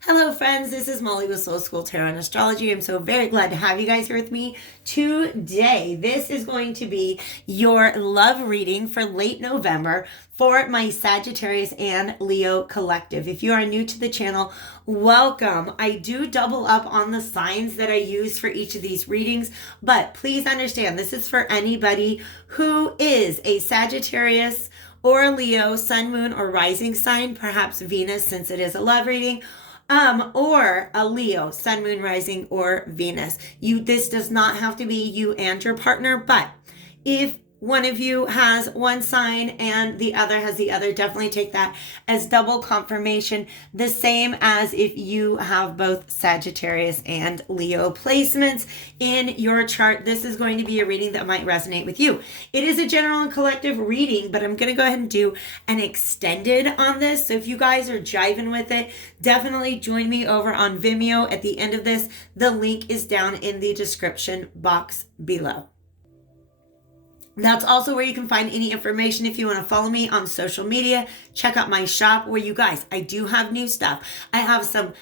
Hello, friends. This is Molly with Soul School Tarot and Astrology. I'm so very glad to have you guys here with me today. This is going to be your love reading for late November for my Sagittarius and Leo collective. If you are new to the channel, welcome. I do double up on the signs that I use for each of these readings, but please understand this is for anybody who is a Sagittarius or a Leo, sun, moon, or rising sign, perhaps Venus, since it is a love reading, or a Leo, sun, moon, rising, or Venus. This does not have to be you and your partner, but if one of you has one sign and the other has the other, definitely take that as double confirmation. The same as if you have both Sagittarius and Leo placements in your chart. This is going to be a reading that might resonate with you. It is a general and collective reading, but I'm going to go ahead and do an extended on this. So if you guys are jiving with it, definitely join me over on Vimeo at the end of this. The link is down in the description box below. That's also where you can find any information if you want to follow me on social media. Check out my shop where you guys, I do have new stuff. I have some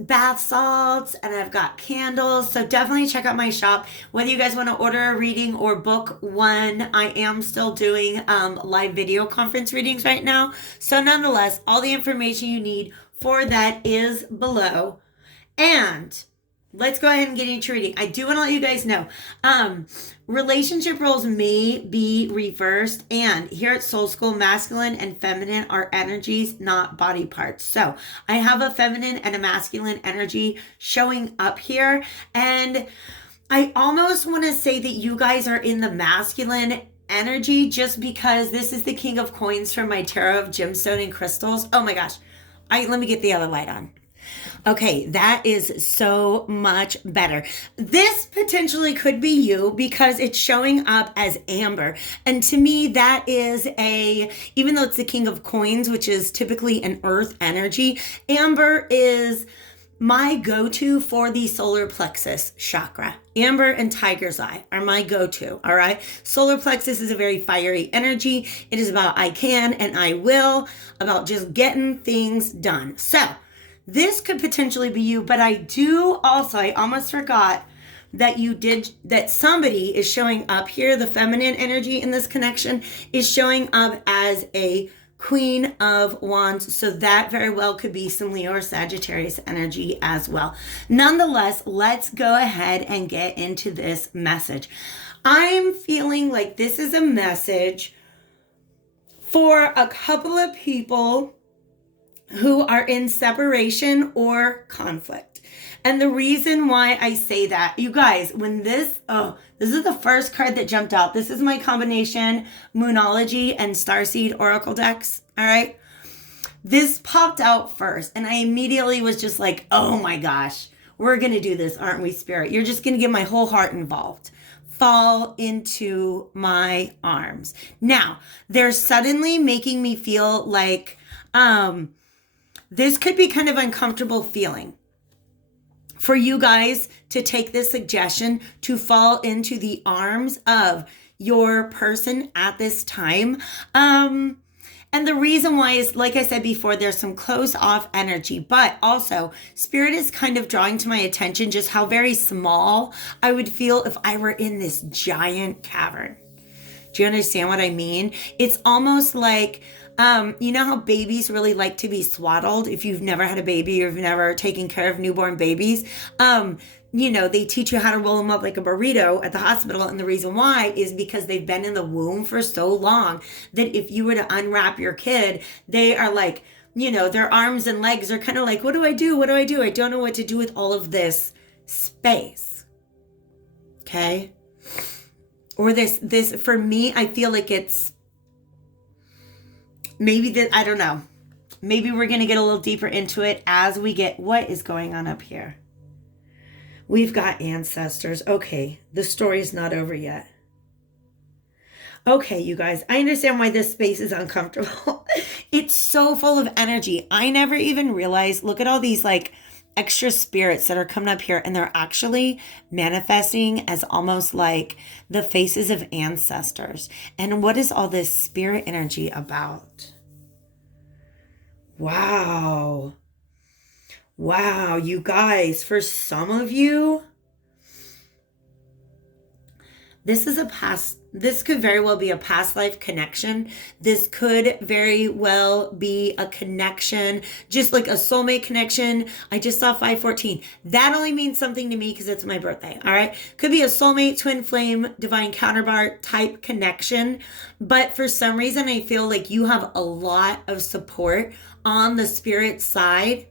bath salts and I've got candles. So definitely check out my shop. Whether you guys want to order a reading or book one, I am still doing live video conference readings right now. So nonetheless, all the information you need for that is below. And let's go ahead and get into reading. I do want to let you guys know, relationship roles may be reversed, and here at Soul School, masculine and feminine are energies, not body parts. So I have a feminine and a masculine energy showing up here, and I almost want to say that you guys are in the masculine energy just because this is the King of Coins from my Tarot of Gemstone and Crystals. Oh my gosh. Let me get the other light on. Okay, that is so much better. This potentially could be you because it's showing up as amber. And to me, that is even though it's the King of Coins, which is typically an earth energy, amber is my go-to for the solar plexus chakra. Amber and tiger's eye are my go-to, all right? Solar plexus is a very fiery energy. It is about I can and I will, about just getting things done. So this could potentially be you, but I almost forgot that somebody is showing up here. The feminine energy in this connection is showing up as a Queen of Wands. So that very well could be some Leo or Sagittarius energy as well. Nonetheless, let's go ahead and get into this message. I'm feeling like this is a message for a couple of people who are in separation or conflict. And the reason why I say that, you guys, this is the first card that jumped out. This is my combination Moonology and Starseed Oracle decks, all right? This popped out first, and I immediately was just like, oh my gosh, we're going to do this, aren't we, Spirit? You're just going to get my whole heart involved. Fall into my arms. Now, they're suddenly making me feel like, this could be kind of uncomfortable feeling for you guys to take this suggestion to fall into the arms of your person at this time. And the reason why is, like I said before, there's some closed off energy, but also Spirit is kind of drawing to my attention just how very small I would feel if I were in this giant cavern. Do you understand what I mean? It's almost like, you know how babies really like to be swaddled? If you've never had a baby or you've never taken care of newborn babies, they teach you how to roll them up like a burrito at the hospital. And the reason why is because they've been in the womb for so long that if you were to unwrap your kid, they are like, their arms and legs are kind of like, what do I do? What do I do? I don't know what to do with all of this space. Okay. Or this for me, I feel like it's maybe that, I don't know. Maybe we're going to get a little deeper into it as we get what is going on up here. We've got ancestors. Okay, the story is not over yet. Okay, you guys, I understand why this space is uncomfortable. It's so full of energy. I never even realized, look at all these like extra spirits that are coming up here, and they're actually manifesting as almost like the faces of ancestors. And what is all this spirit energy about? Wow. Wow, you guys, for some of you, this could very well be a past life connection. This could very well be a connection, just like a soulmate connection. I just saw 514. That only means something to me because it's my birthday. All right. Could be a soulmate, twin flame, divine counterpart type connection. But for some reason, I feel like you have a lot of support on the spirit side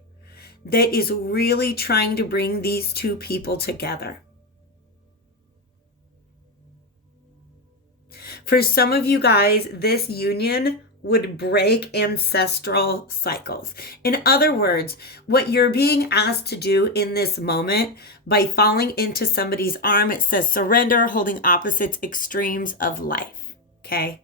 that is really trying to bring these two people together. For some of you guys, this union would break ancestral cycles. In other words, what you're being asked to do in this moment by falling into somebody's arm, it says surrender, holding opposites extremes of life. Okay?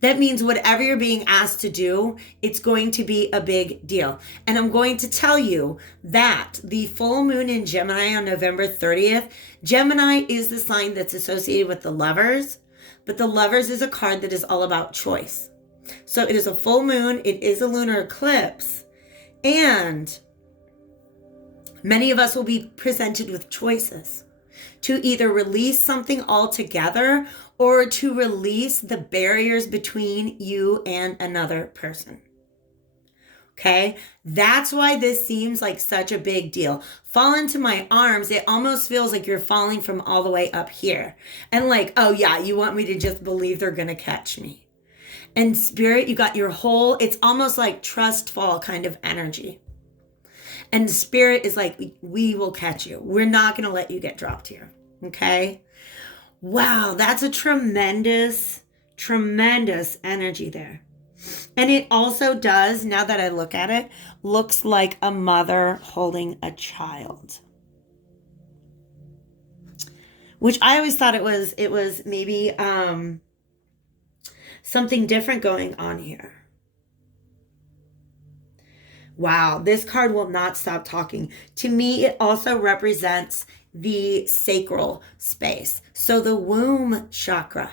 That means whatever you're being asked to do, it's going to be a big deal. And I'm going to tell you that the full moon in Gemini on November 30th, Gemini is the sign that's associated with the Lovers, but the Lovers is a card that is all about choice. So it is a full moon, it is a lunar eclipse, and many of us will be presented with choices to either release something altogether or to release the barriers between you and another person. Okay, that's why this seems like such a big deal. Fall into my arms, it almost feels like you're falling from all the way up here. And like, oh yeah, you want me to just believe they're gonna catch me. And spirit, you got your whole, it's almost like trust fall kind of energy. And spirit is like, we will catch you. We're not gonna let you get dropped here, okay? Wow, that's a tremendous, tremendous energy there. And it also does, now that I look at it, looks like a mother holding a child. Which I always thought it was maybe something different going on here. Wow, this card will not stop talking. To me, it also represents the sacral space. So the womb chakra.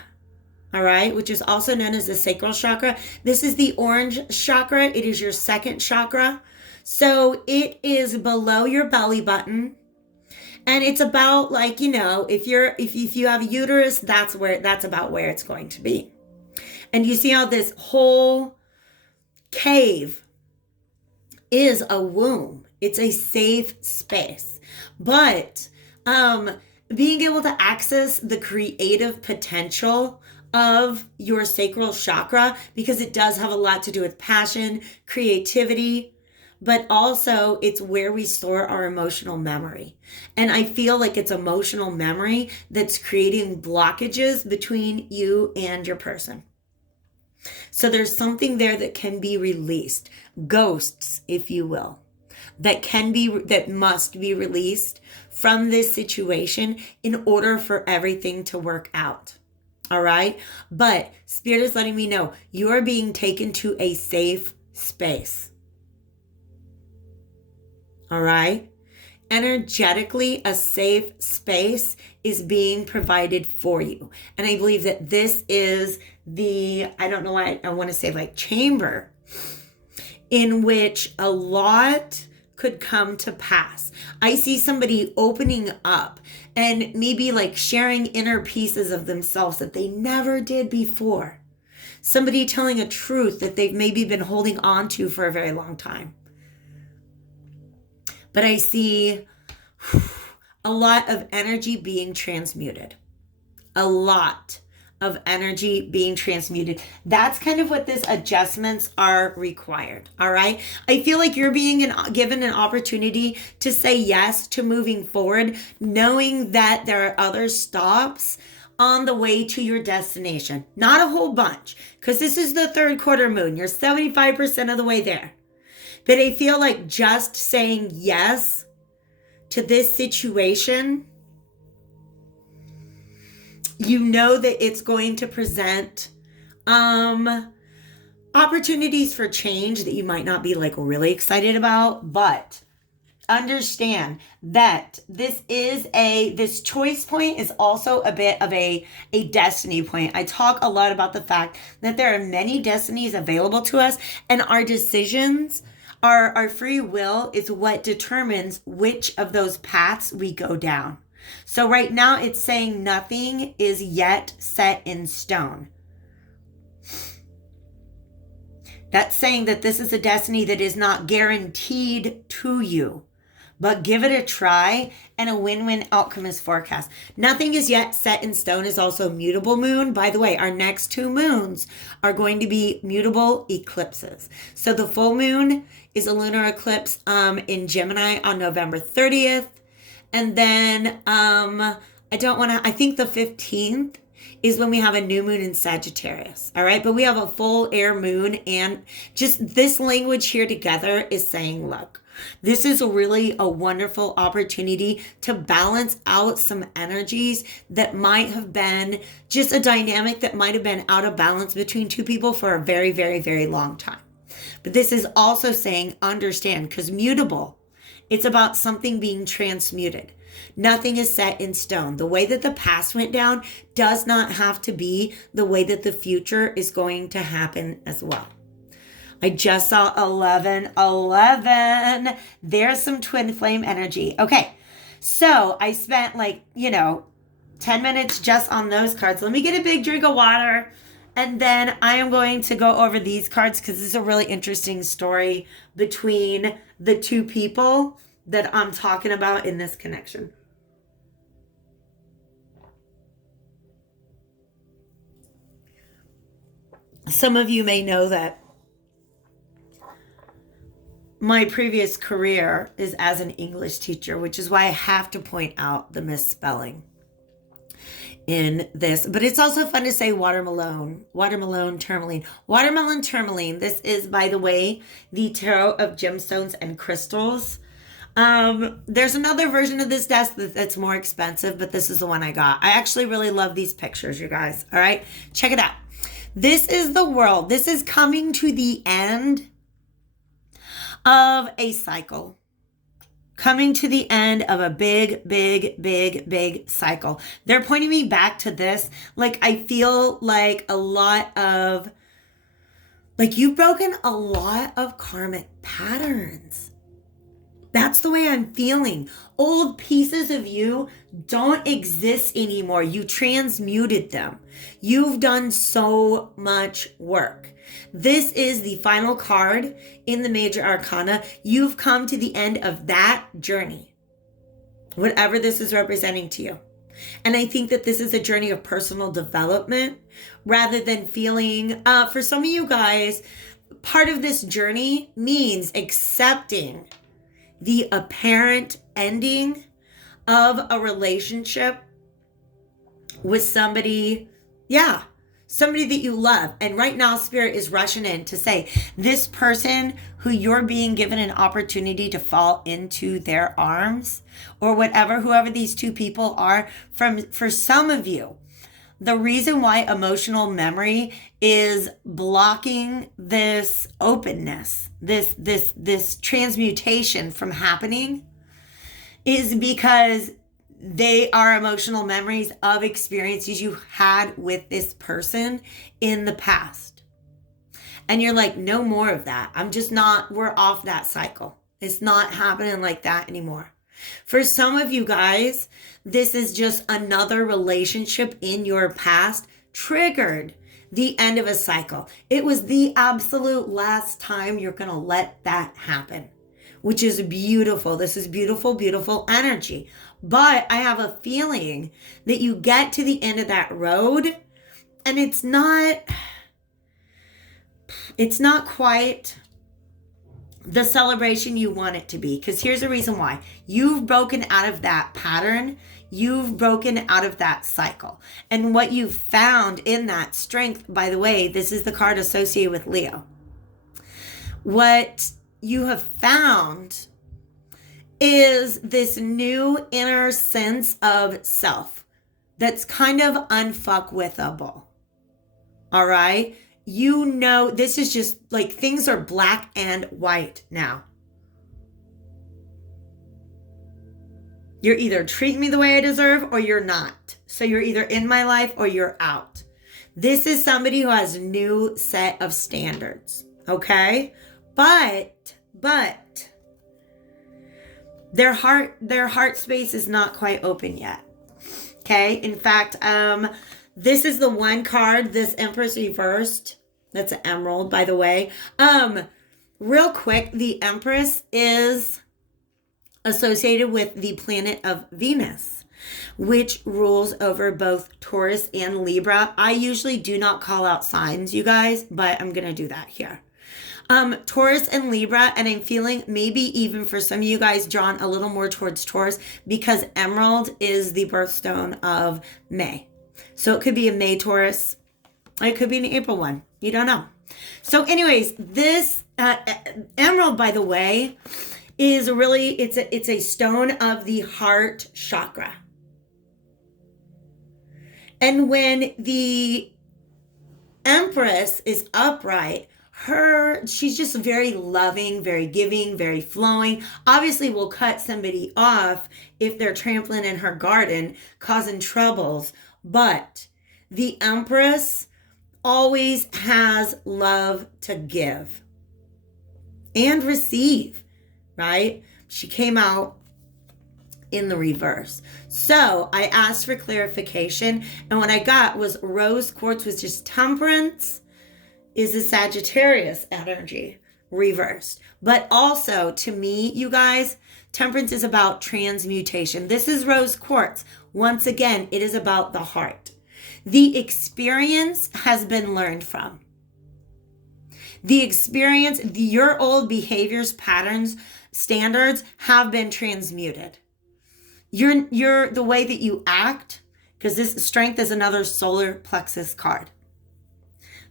All right, which is also known as the sacral chakra. This is the orange chakra. It is your second chakra. So it is below your belly button. And it's about like, you know, if you have a uterus, that's about where it's going to be. And you see how this whole cave is a womb. It's a safe space. But being able to access the creative potential of your sacral chakra, because it does have a lot to do with passion, creativity, but also it's where we store our emotional memory. And I feel like it's emotional memory that's creating blockages between you and your person. So there's something there that can be released, ghosts, if you will, that must be released from this situation in order for everything to work out. All right. But Spirit is letting me know you are being taken to a safe space. All right. Energetically, a safe space is being provided for you. And I believe that this is I don't know why I want to say like chamber in which a lot could come to pass. I see somebody opening up and maybe like sharing inner pieces of themselves that they never did before. Somebody telling a truth that they've maybe been holding on to for a very long time. But I see a lot of energy being transmuted. A lot of energy being transmuted. That's kind of what this adjustments are required. All right. I feel like you're being given an opportunity to say yes to moving forward, knowing that there are other stops on the way to your destination. Not a whole bunch, because this is the third quarter moon. You're 75% of the way there. But I feel like just saying yes to this situation, you know that it's going to present opportunities for change that you might not be like really excited about, but understand that this choice point is also a bit of a destiny point. I talk a lot about the fact that there are many destinies available to us, and our decisions Our free will is what determines which of those paths we go down. So right now it's saying nothing is yet set in stone. That's saying that this is a destiny that is not guaranteed to you, but give it a try and a win-win outcome is forecast. Nothing is yet set in stone is also mutable moon. By the way, our next 2 moons are going to be mutable eclipses. So the full moon is a lunar eclipse in Gemini on November 30th. And then I think the 15th is when we have a new moon in Sagittarius. All right. But we have a full air moon, and just this language here together is saying, look, this is really a wonderful opportunity to balance out some energies that might have been just a dynamic that might have been out of balance between 2 people for a very, very, very long time. But this is also saying, understand, because mutable, it's about something being transmuted. Nothing is set in stone. The way that the past went down does not have to be the way that the future is going to happen as well. I just saw 11. There's some twin flame energy. Okay, so I spent 10 minutes just on those cards. Let me get a big drink of water, and then I am going to go over these cards because this is a really interesting story between the 2 people that I'm talking about in this connection. Some of you may know that my previous career is as an English teacher, which is why I have to point out the misspelling in this. But it's also fun to say watermelon, tourmaline. Watermelon tourmaline. This is, by the way, the Tarot of Gemstones and Crystals. There's another version of this deck that's more expensive, but this is the one I got. I actually really love these pictures, you guys. All right, check it out. This is the world. This is coming to the end of a cycle. Coming to the end of a big cycle. They're pointing me back to this. I feel like a lot of, you've broken a lot of karmic patterns. That's the way I'm feeling. Old pieces of you don't exist anymore. You transmuted them. You've done so much work. This is the final card in the major arcana. You've come to the end of that journey, whatever this is representing to you. And I think that this is a journey of personal development rather than feeling, for some of you guys, part of this journey means accepting the apparent ending of a relationship with somebody, somebody that you love. And right now, Spirit is rushing in to say, this person who you're being given an opportunity to fall into their arms, or whoever these 2 people are, for some of you, the reason why emotional memory is blocking this openness, this transmutation from happening, is because they are emotional memories of experiences you had with this person in the past. And you're like, no more of that. We're off that cycle. It's not happening like that anymore. For some of you guys, this is just another relationship in your past triggered the end of a cycle. It was the absolute last time you're going to let that happen, which is beautiful. This is beautiful, beautiful energy. But I have a feeling that you get to the end of that road and it's not quite the celebration you want it to be. Because here's the reason why. You've broken out of that pattern. You've broken out of that cycle. And what you've found in that strength, by the way, this is the card associated with Leo. What you have found is this new inner sense of self that's kind of unfuckwithable. All right? You know, this is just like things are black and white now. You're either treating me the way I deserve or you're not. So you're either in my life or you're out. This is somebody who has a new set of standards. Okay? But but their heart space is not quite open yet. Okay. In fact, this is the one card, this Empress reversed. That's an emerald, by the way. Real quick, the Empress is associated with the planet of Venus, which rules over both Taurus and Libra. I usually do not call out signs, you guys, but I'm going to do that here. Taurus and Libra, and I'm feeling maybe even for some of you guys drawn a little more towards Taurus because Emerald is the birthstone of May. So it could be a May Taurus. It could be an April one. You don't know. So anyways, this Emerald, by the way, is really, it's a stone of the heart chakra. And when the Empress is upright, she's just very loving, very giving, very flowing. Obviously will cut somebody off if they're trampling in her garden, causing troubles. But the Empress always has love to give and receive, right? She came out in the reverse. So I asked for clarification, and what I got was rose quartz, which is temperance, is a Sagittarius energy reversed. But also, to me, you guys, temperance is about transmutation. This is rose quartz. Once again, it is about the heart. The experience has been learned from. The experience, your old behaviors, patterns, standards have been transmuted. You're the way that you act, because this strength is another solar plexus card.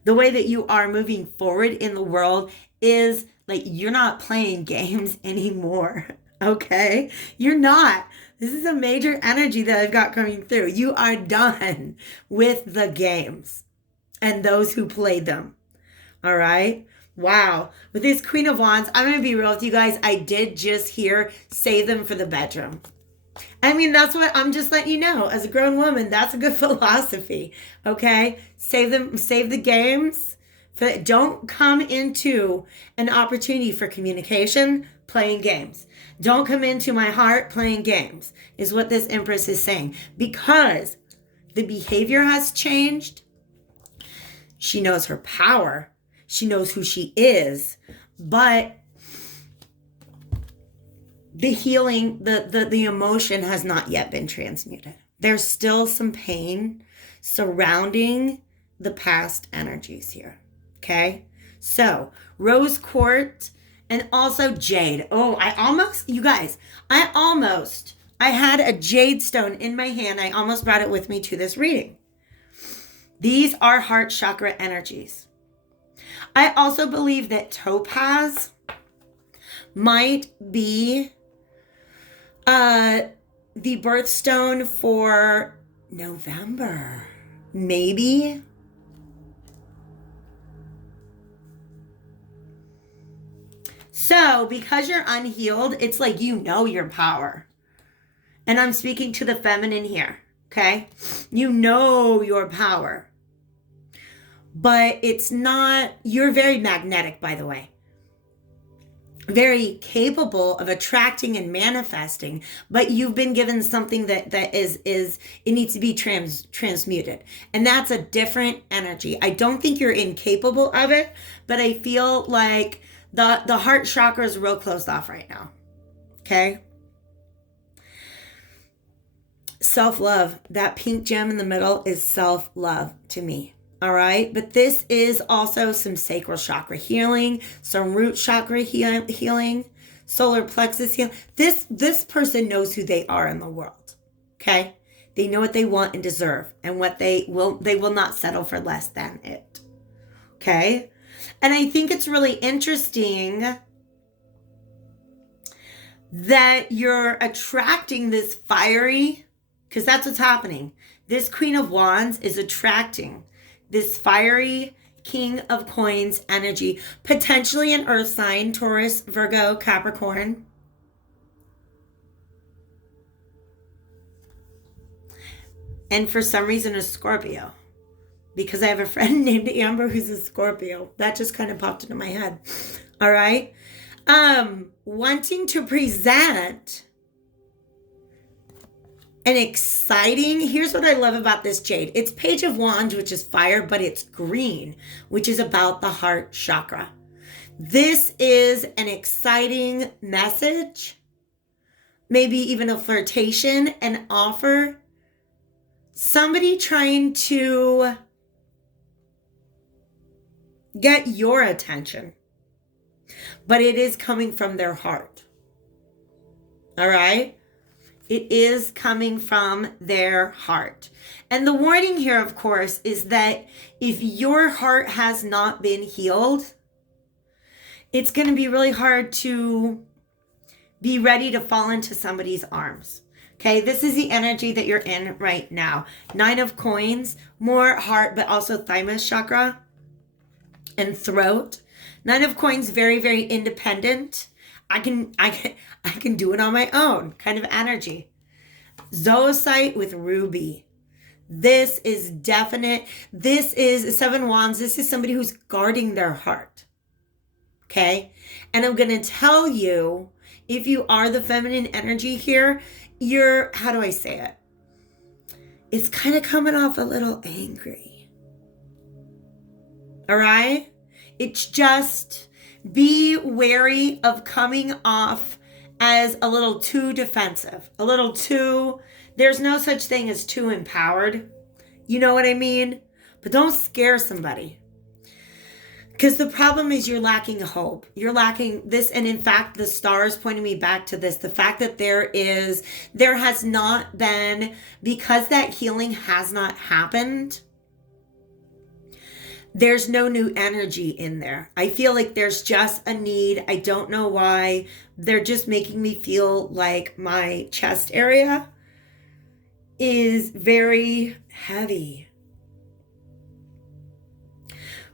The way that you are moving forward in the world is like you're not playing games anymore. Okay? You're not. This is a major energy that I've got coming through. You are done with the games and those who played them. All right? Wow. With this Queen of Wands, I'm going to be real with you guys. I did just hear save them for the bedroom. I mean, that's what I'm just letting you know. As a grown woman, that's a good philosophy. Okay? Save the games. Don't come into an opportunity for communication playing games. Don't come into my heart playing games, is what this Empress is saying. Because the behavior has changed. She knows her power. She knows who she is. But the healing, the emotion has not yet been transmuted. There's still some pain surrounding the past energies here. Okay? So, rose quartz and also jade. Oh, I had a jade stone in my hand. I almost brought it with me to this reading. These are heart chakra energies. I also believe that topaz might be the birthstone for November. Maybe. So, because you're unhealed, it's like you know your power. And I'm speaking to the feminine here, okay? You know your power. But it's not, you're very magnetic, by the way. Very capable of attracting and manifesting, but you've been given something that is it needs to be transmuted. And that's a different energy. I don't think you're incapable of it, but I feel like the heart chakra is real closed off right now. Okay? Self-love. That pink gem in the middle is self-love to me. All right. But this is also some sacral chakra healing, some root chakra healing, solar plexus healing. This person knows who they are in the world. Okay. They know what they want and deserve, and what they will not settle for less than it. Okay. And I think it's really interesting that you're attracting this fiery, because that's what's happening. This Queen of Wands is attracting this fiery King of Coins energy, potentially an earth sign, Taurus, Virgo, Capricorn. And for some reason, a Scorpio. Because I have a friend named Amber who's a Scorpio. That just kind of popped into my head. All right. Wanting to present an exciting, here's what I love about this jade. It's Page of Wands, which is fire, but it's green, which is about the heart chakra. This is an exciting message, maybe even a flirtation, an offer. Somebody trying to get your attention, but it is coming from their heart. All right? It is coming from their heart. And the warning here, of course, is that if your heart has not been healed, it's going to be really hard to be ready to fall into somebody's arms. Okay, this is the energy that you're in right now. 9 of Coins, more heart, but also thymus chakra and throat. 9 of Coins, very, very independent. I can do it on my own kind of energy. Zoisite with ruby. This is definite. This is 7 Wands. This is somebody who's guarding their heart. Okay, and I'm going to tell you, if you are the feminine energy here, you're, how do I say it? It's kind of coming off a little angry. All right? It's just be wary of coming off as a little too defensive, a little too, there's no such thing as too empowered. You know what I mean? But don't scare somebody. Because the problem is you're lacking hope. You're lacking this. And in fact, the stars pointing me back to this. The fact that there has not been, because that healing has not happened, there's no new energy in there. I feel like there's just a need. I don't know why. They're just making me feel like my chest area is very heavy.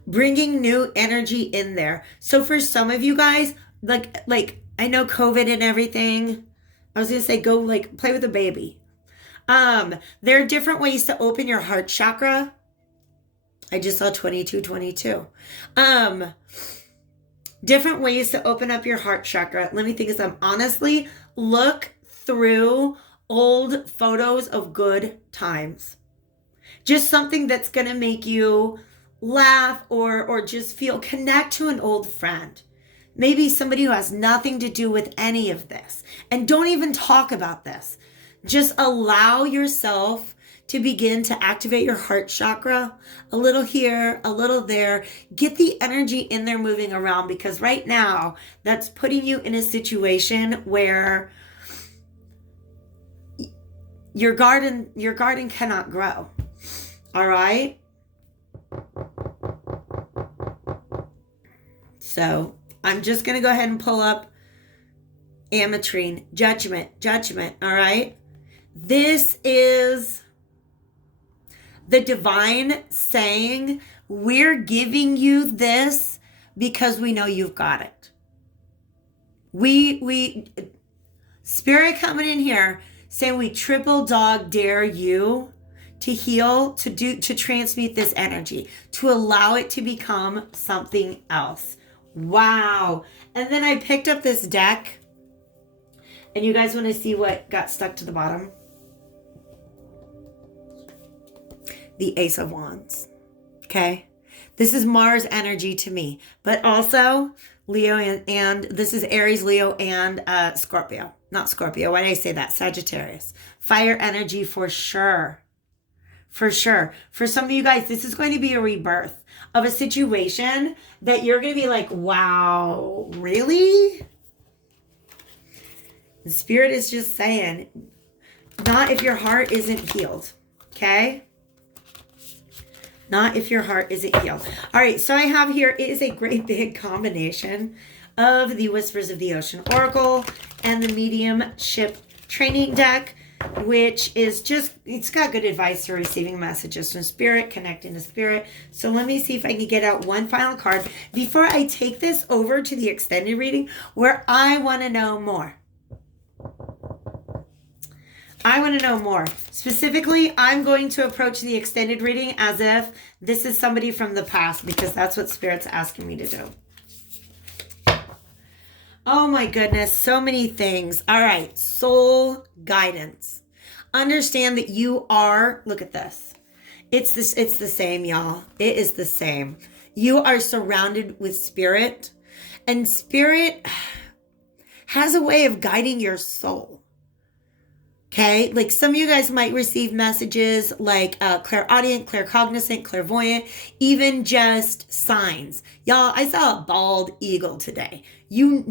Bringing new energy in there. So for some of you guys, like I know COVID and everything. I was going to say, go like play with a baby. There are different ways to open your heart chakra. I just saw 2222. Different ways to open up your heart chakra. Let me think of some. Honestly, look through old photos of good times. Just something that's going to make you laugh or just connect to an old friend. Maybe somebody who has nothing to do with any of this. And don't even talk about this. Just allow yourself to begin to activate your heart chakra. A little here, a little there. Get the energy in there moving around, because right now that's putting you in a situation where your garden cannot grow. All right? So I'm just going to go ahead and pull up Ametrine. Judgment. All right? This is the divine saying, we're giving you this because we know you've got it. We Spirit coming in here saying we triple dog dare you to heal, to transmute this energy, to allow it to become something else. Wow. And then I picked up this deck, and you guys want to see what got stuck to the bottom? The Ace of Wands. Okay. This is Mars energy to me, but also Leo and this is Aries, Leo, and Scorpio. Not Scorpio. Why did I say that? Sagittarius. Fire energy for sure. For sure. For some of you guys, this is going to be a rebirth of a situation that you're going to be like, wow, really? The Spirit is just saying, not if your heart isn't healed. Okay? Not if your heart isn't healed. All right, so I have here, it is a great big combination of the Whispers of the Ocean Oracle and the Mediumship Training Deck, which is just, it's got good advice for receiving messages from Spirit, connecting to Spirit. So let me see if I can get out one final card before I take this over to the extended reading, where I want to know more. I want to know more. Specifically, I'm going to approach the extended reading as if this is somebody from the past, because that's what Spirit's asking me to do. Oh my goodness, so many things. All right, soul guidance. Understand that you are, look at this. It's the same, y'all. It is the same. You are surrounded with spirit, and spirit has a way of guiding your soul. Okay, like some of you guys might receive messages like clairaudient, claircognizant, clairvoyant, even just signs. Y'all, I saw a bald eagle today.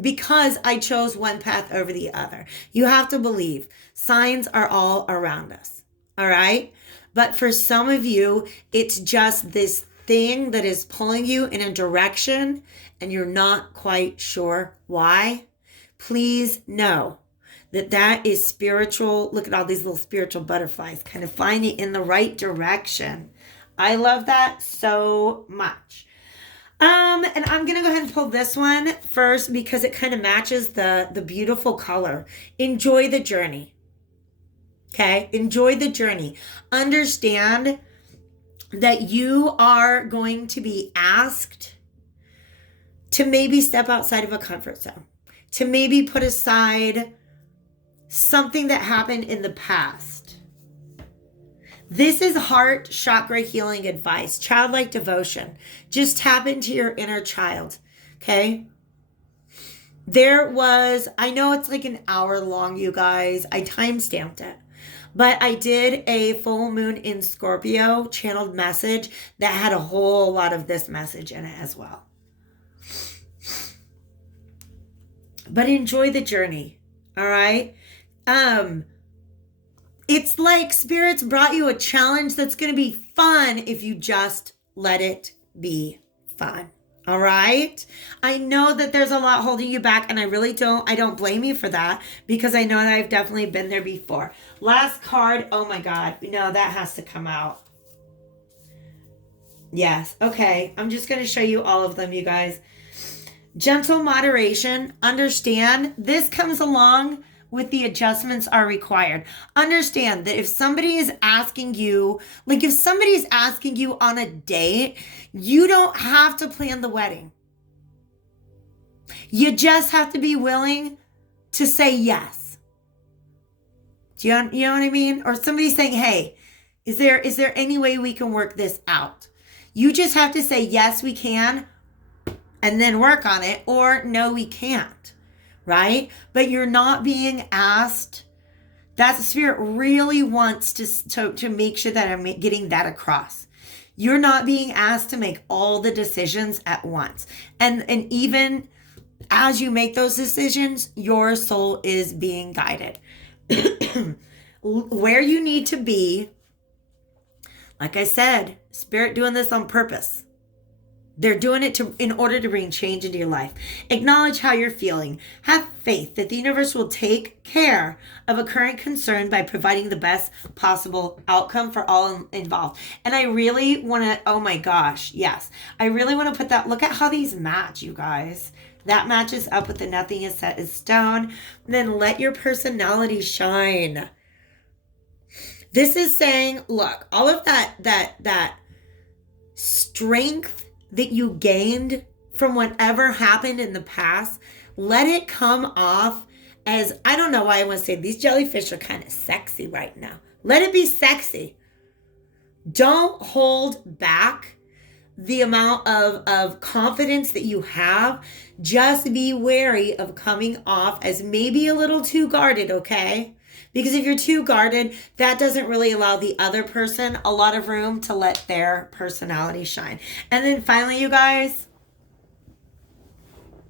Because I chose one path over the other. You have to believe signs are all around us. All right, but for some of you, it's just this thing that is pulling you in a direction, and you're not quite sure why. Please know that is spiritual. Look at all these little spiritual butterflies kind of flying you in the right direction. I love that so much. And I'm going to go ahead and pull this one first because it kind of matches the beautiful color. Enjoy the journey. Okay? Enjoy the journey. Understand that you are going to be asked to maybe step outside of a comfort zone, to maybe put aside something that happened in the past. This is heart chakra healing advice, childlike devotion. Just tap into your inner child, okay? I know it's like an hour long, you guys. I time-stamped it. But I did a full moon in Scorpio channeled message that had a whole lot of this message in it as well. But enjoy the journey, all right? It's like spirits brought you a challenge that's going to be fun if you just let it be fun. All right. I know that there's a lot holding you back, and I don't blame you for that because I know that I've definitely been there before. Last card. Oh my God. No, that has to come out. Yes. Okay. I'm just going to show you all of them, you guys. Gentle moderation. Understand this comes along with the adjustments are required. Understand that if somebody is asking you, if somebody's asking you on a date, you don't have to plan the wedding. You just have to be willing to say yes. Do you know what I mean? Or somebody saying, hey, is there any way we can work this out? You just have to say, yes, we can, and then work on it, or no, we can't. Right? But you're not being asked. That spirit really wants to make sure that I'm getting that across. You're not being asked to make all the decisions at once. And even as you make those decisions, your soul is being guided. Where you need to be, like I said, spirit doing this on purpose. They're doing it in order to bring change into your life. Acknowledge how you're feeling. Have faith that the universe will take care of a current concern by providing the best possible outcome for all involved. And I really want to, oh my gosh, yes. I really want to put that, look at how these match, you guys. That matches up with the nothing is set in stone. Then let your personality shine. This is saying, look, all of that strength that you gained from whatever happened in the past, let it come off as, I don't know why I want to say these jellyfish are kind of sexy right now. Let it be sexy. Don't hold back the amount of confidence that you have. Just be wary of coming off as maybe a little too guarded, okay? Because if you're too guarded, that doesn't really allow the other person a lot of room to let their personality shine. And then finally, you guys,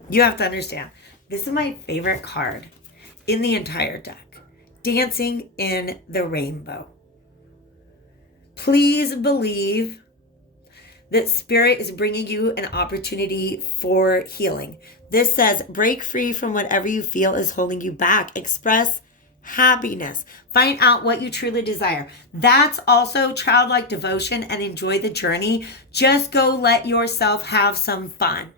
you have to understand, this is my favorite card in the entire deck. Dancing in the Rainbow. Please believe that spirit is bringing you an opportunity for healing. This says, break free from whatever you feel is holding you back. Express happiness. Find out what you truly desire. That's also childlike devotion and enjoy the journey. Just go let yourself have some fun.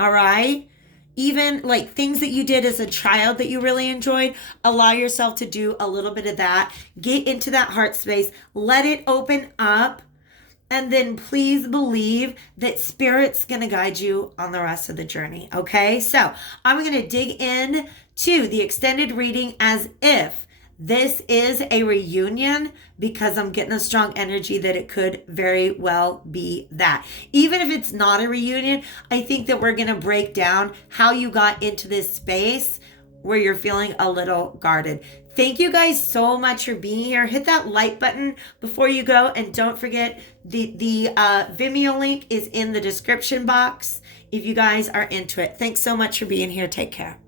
All right? Even like things that you did as a child that you really enjoyed, allow yourself to do a little bit of that. Get into that heart space. Let it open up. And then please believe that Spirit's going to guide you on the rest of the journey. Okay. So I'm going to dig in to the extended reading as if this is a reunion, because I'm getting a strong energy that it could very well be that. Even if it's not a reunion, I think that we're going to break down how you got into this space where you're feeling a little guarded. Thank you guys so much for being here. Hit that like button before you go. And don't forget, the Vimeo link is in the description box if you guys are into it. Thanks so much for being here. Take care.